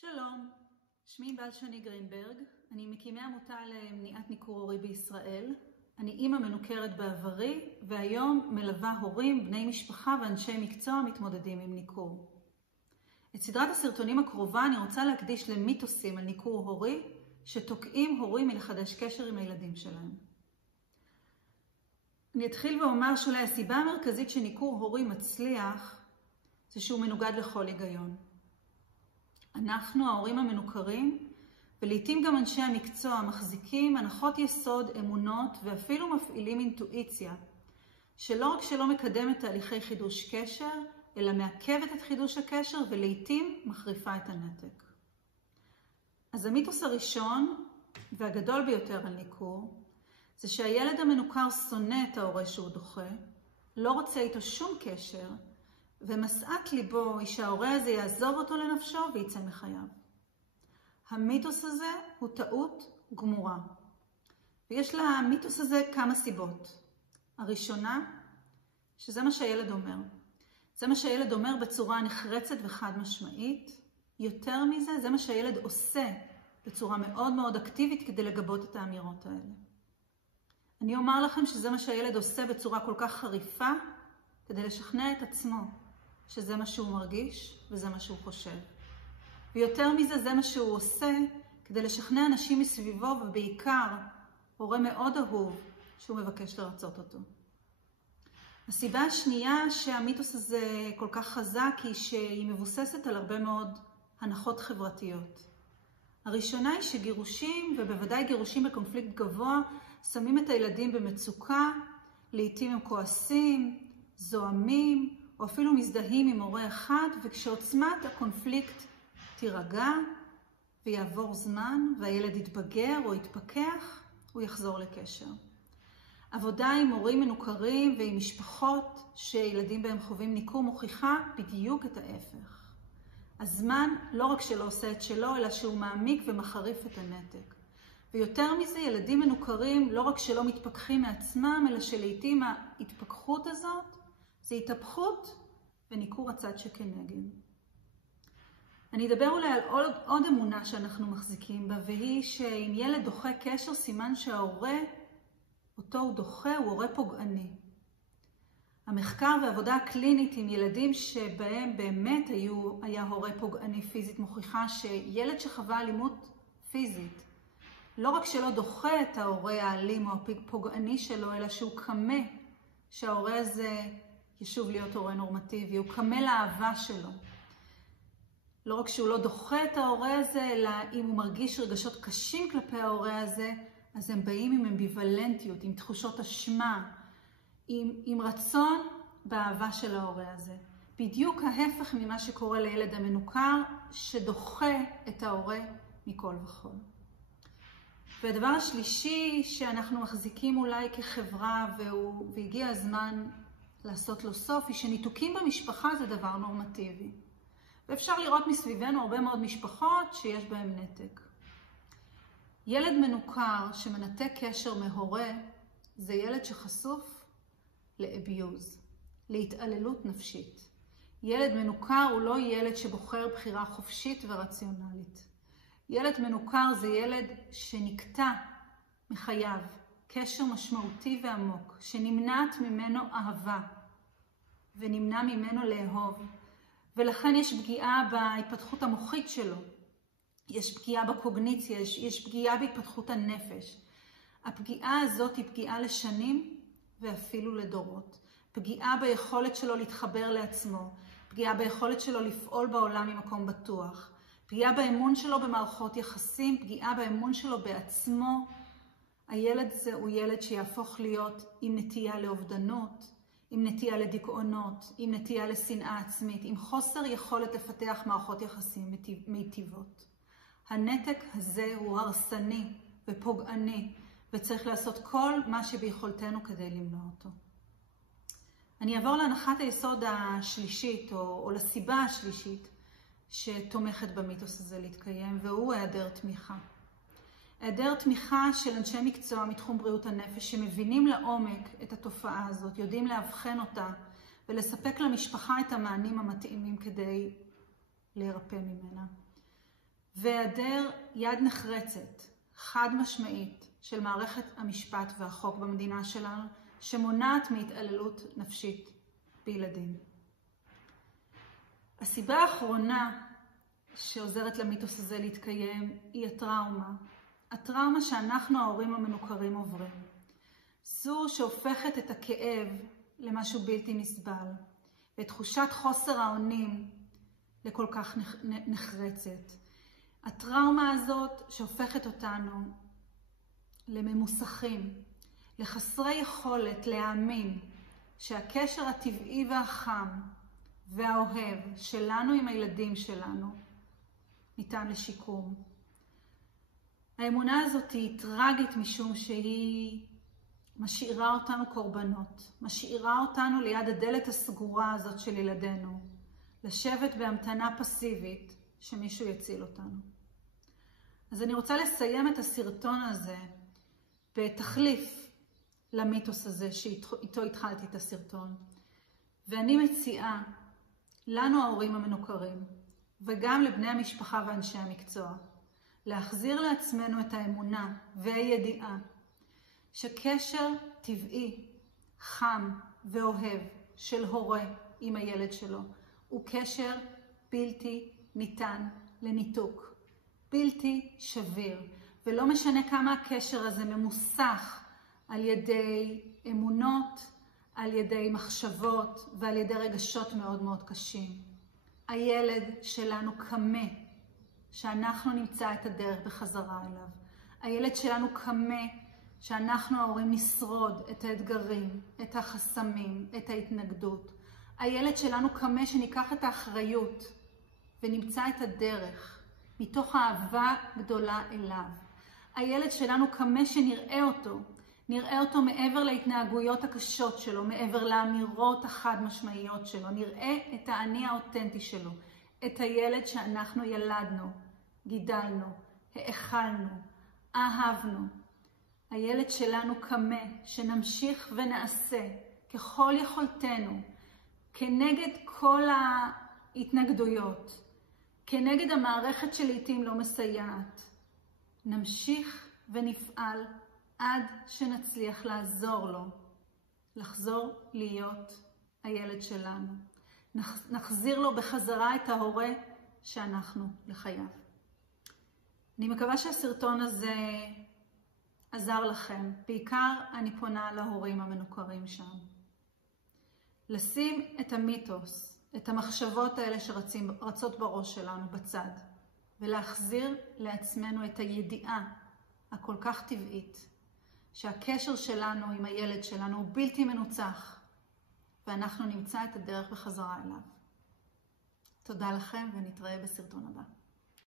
שלום, שמי בל שני גרינברג, אני מקימי עמותה למניעת ניכור הורי בישראל. אני אימא מנוכרת בעברי, והיום מלווה הורים, בני משפחה ואנשי מקצוע מתמודדים עם ניכור. את סדרת הסרטונים הקרובה אני רוצה להקדיש למיתוסים על ניכור הורי, שתוקעים הורים מלחדש קשר עם הילדים שלהם. אני אתחיל ואומר שאולי הסיבה המרכזית שניכור הורי מצליח, זה שהוא מנוגד לכל היגיון. אנחנו, ההורים המנוכרים, ולעיתים גם אנשי המקצוע, מחזיקים הנחות יסוד, אמונות ואפילו מפעילים אינטואיציה, שלא רק שלא מקדמת תהליכי חידוש קשר, אלא מעכבת את חידוש הקשר ולעיתים מחריפה את הנתק. אז המיתוס הראשון והגדול ביותר על ניכור, זה שהילד המנוכר שונא את ההורה שהוא דוחה, לא רוצה איתו שום קשר, ומשאת ליבו היא שההורה הזה יעזוב אותו לנפשו ויצא מחייו. המיתוס הזה הוא טעות גמורה. ויש למיתוס הזה כמה סיבות. הראשונה, שזה מה שהילד אומר. זה מה שהילד אומר בצורה נחרצת וחד משמעית. יותר מזה, זה מה שהילד עושה בצורה מאוד מאוד אקטיבית כדי לגבות את האמירות האלה. אני אומר לכם שזה מה שהילד עושה בצורה כל כך חריפה, כדי לשכנע את עצמו שזה מה שהוא מרגיש וזה מה שהוא חושב. ויותר מזה, זה מה שהוא עושה כדי לשכנע אנשים מסביבו, ובעיקר הורה מאוד אהוב שהוא מבקש לרצות אותו. הסיבה השנייה שהמיתוס הזה כל כך חזק היא שהיא מבוססת על הרבה מאוד הנחות חברתיות. הראשונה היא שגירושים, ובוודאי גירושים בקונפליקט גבוה, שמים את הילדים במצוקה, לעתים הם כועסים, זועמים, או אפילו מזדהים עם הורה אחד, וכשעוצמת הקונפליקט תירגע ויעבור זמן, והילד יתבגר או יתפכח, הוא יחזור לקשר. עבודה עם הורים מנוכרים ועם משפחות שילדים בהם חווים ניכור מוכיחה בדיוק את ההפך. הזמן לא רק שלא עושה את שלו, אלא שהוא מעמיק ומחריף את הנתק. ויותר מזה, ילדים מנוכרים לא רק שלא מתפכחים מעצמם, אלא שלעיתים ההתפכחות הזאת זה התהפכות וניכור הצד שכנגד. אני אדבר אולי על עוד אמונה שאנחנו מחזיקים בה, והיא שאם ילד דוחה קשר, סימן שההורה, אותו הוא דוחה, הוא הורה פוגעני. המחקר והעבודה הקלינית עם ילדים שבהם באמת היה הורה פוגעני פיזית, מוכיחה שילד שחווה אלימות פיזית, לא רק שלא דוחה את ההורה האלים או הפוגעני שלו, אלא שהוא קמה שההורה הזה ישוב להיות הורה נורמטיבי, הוא קמה לאהבה שלו. לא רק שהוא לא דוחה את ההורה הזה, אלא אם הוא מרגיש רגשות קשים כלפי ההורה הזה, אז הם באים עם אמביוולנטיות, עם תחושות אשמה, עם רצון באהבה של ההורה הזה. בדיוק ההפך ממה שקורה לילד המנוכר, שדוחה את ההורה מכל וכל. והדבר השלישי שאנחנו מחזיקים אולי כחברה, והגיע הזמן לעשות לו סוף, היא שניתוקים במשפחה זה דבר נורמטיבי. ואפשר לראות מסביבנו הרבה מאוד משפחות שיש בהן נתק. ילד מנוכר שמנתק קשר מהורה, זה ילד שחשוף לאביוז, להתעללות נפשית. ילד מנוכר הוא לא ילד שבוחר בחירה חופשית ורציונלית. ילד מנוכר זה ילד שנקטע מחייו, קשר משמעותי ועמוק, שנמנעת ממנו אהבה ונמנע ממנו לאהוב. ולכן יש פגיעה בהתפתחות המוחית שלו, יש פגיעה בקוגניציה, יש פגיעה בהתפתחות הנפש. הפגיעה הזאת היא פגיעה לשנים ואפילו לדורות. פגיעה ביכולת שלו להתחבר לעצמו, פגיעה ביכולת שלו לפעול בעולם ממקום בטוח, פגיעה באמון שלו במערכות יחסים, פגיעה באמון שלו בעצמו. הילד זה הוא ילד שיהפוך להיות עם נטייה לאובדנות, עם נטייה לדיכאונות, עם נטייה לשנאה עצמית, עם חוסר יכולת לפתח מערכות יחסים מיטיבות. הנתק הזה הוא הרסני ופוגעני, וצריך לעשות כל מה שביכולתנו כדי למנוע אותו. אני אעבור להנחת היסוד השלישית, או לסיבה השלישית, שתומכת במיתוס הזה להתקיים, והוא היעדר תמיכה. היעדר תמיכה של אנשי מקצוע מתחום בריאות הנפש שמבינים לעומק את התופעה הזאת, יודעים להבחן אותה ולספק למשפחה את המענים המתאימים כדי להירפא ממנה. והיעדר יד נחרצת, חד משמעית, של מערכת המשפט והחוק במדינה שלנו, שמונעת מהתעללות נפשית בילדים. הסיבה האחרונה שעוזרת למיתוס הזה להתקיים היא הטראומה. הטראומה שאנחנו ההורים המנוכרים עוברים. זו שהופכת את הכאב למשהו בלתי נסבל, ואת תחושת חוסר האונים לכל כך נחרצת. הטראומה הזאת שהופכת אותנו לממוסכים, לחסרי יכולת להאמין שהקשר הטבעי והחם והאוהב שלנו עם הילדים שלנו ניתן לשיקום. האמונה הזאת היא טרגית משום שהיא משאירה אותנו קורבנות, משאירה אותנו ליד הדלת הסגורה הזאת של ילדינו, לשבת בהמתנה פסיבית שמישהו יציל אותנו. אז אני רוצה לסיים את הסרטון הזה בתחליף למיתוס הזה שאיתו התחלתי את הסרטון. ואני מציעה לנו ההורים המנוכרים, וגם לבני המשפחה ואנשי המקצוע, להחזיר לעצמנו את האמונה והידיעה שקשר טבעי, חם ואוהב של הורה עם הילד שלו הוא קשר בלתי ניתן לניתוק, בלתי שביר, ולא משנה כמה הקשר הזה ממוסך על ידי אמונות, על ידי מחשבות ועל ידי רגשות מאוד מאוד קשים. הילד שלנו קמה שאנחנו נמצא את הדרך בחזרה אליו. הילד שלנו קמה שאנחנו ההורים נשרוד את האתגרים, את החסמים, את ההתנגדות. הילד שלנו קמה שניקח את האחריות ונמצא את הדרך מתוך אהבה גדולה אליו. הילד שלנו קמה שנראה אותו, נראה אותו מעבר להתנהגויות הקשות שלו, מעבר לאמירות החד משמעיות שלו, נראה את האני האותנטי שלו, את הילד שאנחנו ילדנו, גידלנו, האכלנו, אהבנו. הילד שלנו קמה שנמשיך ונעשה ככל יכולתנו, כנגד כל ההתנגדויות, כנגד המערכת שלעיתים לא מסייעת. נמשיך ונפעל עד שנצליח לעזור לו, לחזור להיות הילד שלנו. נחזיר לו בחזרה את ההורה שאנחנו לחייו. אני מקווה שהסרטון הזה עזר לכם. בעיקר אני פונה להורים המנוכרים שם. לשים את המיתוס, את המחשבות האלה שרצות בראש שלנו בצד, ולהחזיר לעצמנו את הידיעה הכל כך טבעית, שהקשר שלנו עם הילד שלנו הוא בלתי מנוצח, ואנחנו נמצא את הדרך בחזרה אליו. תודה לכם ונתראה בסרטון הבא.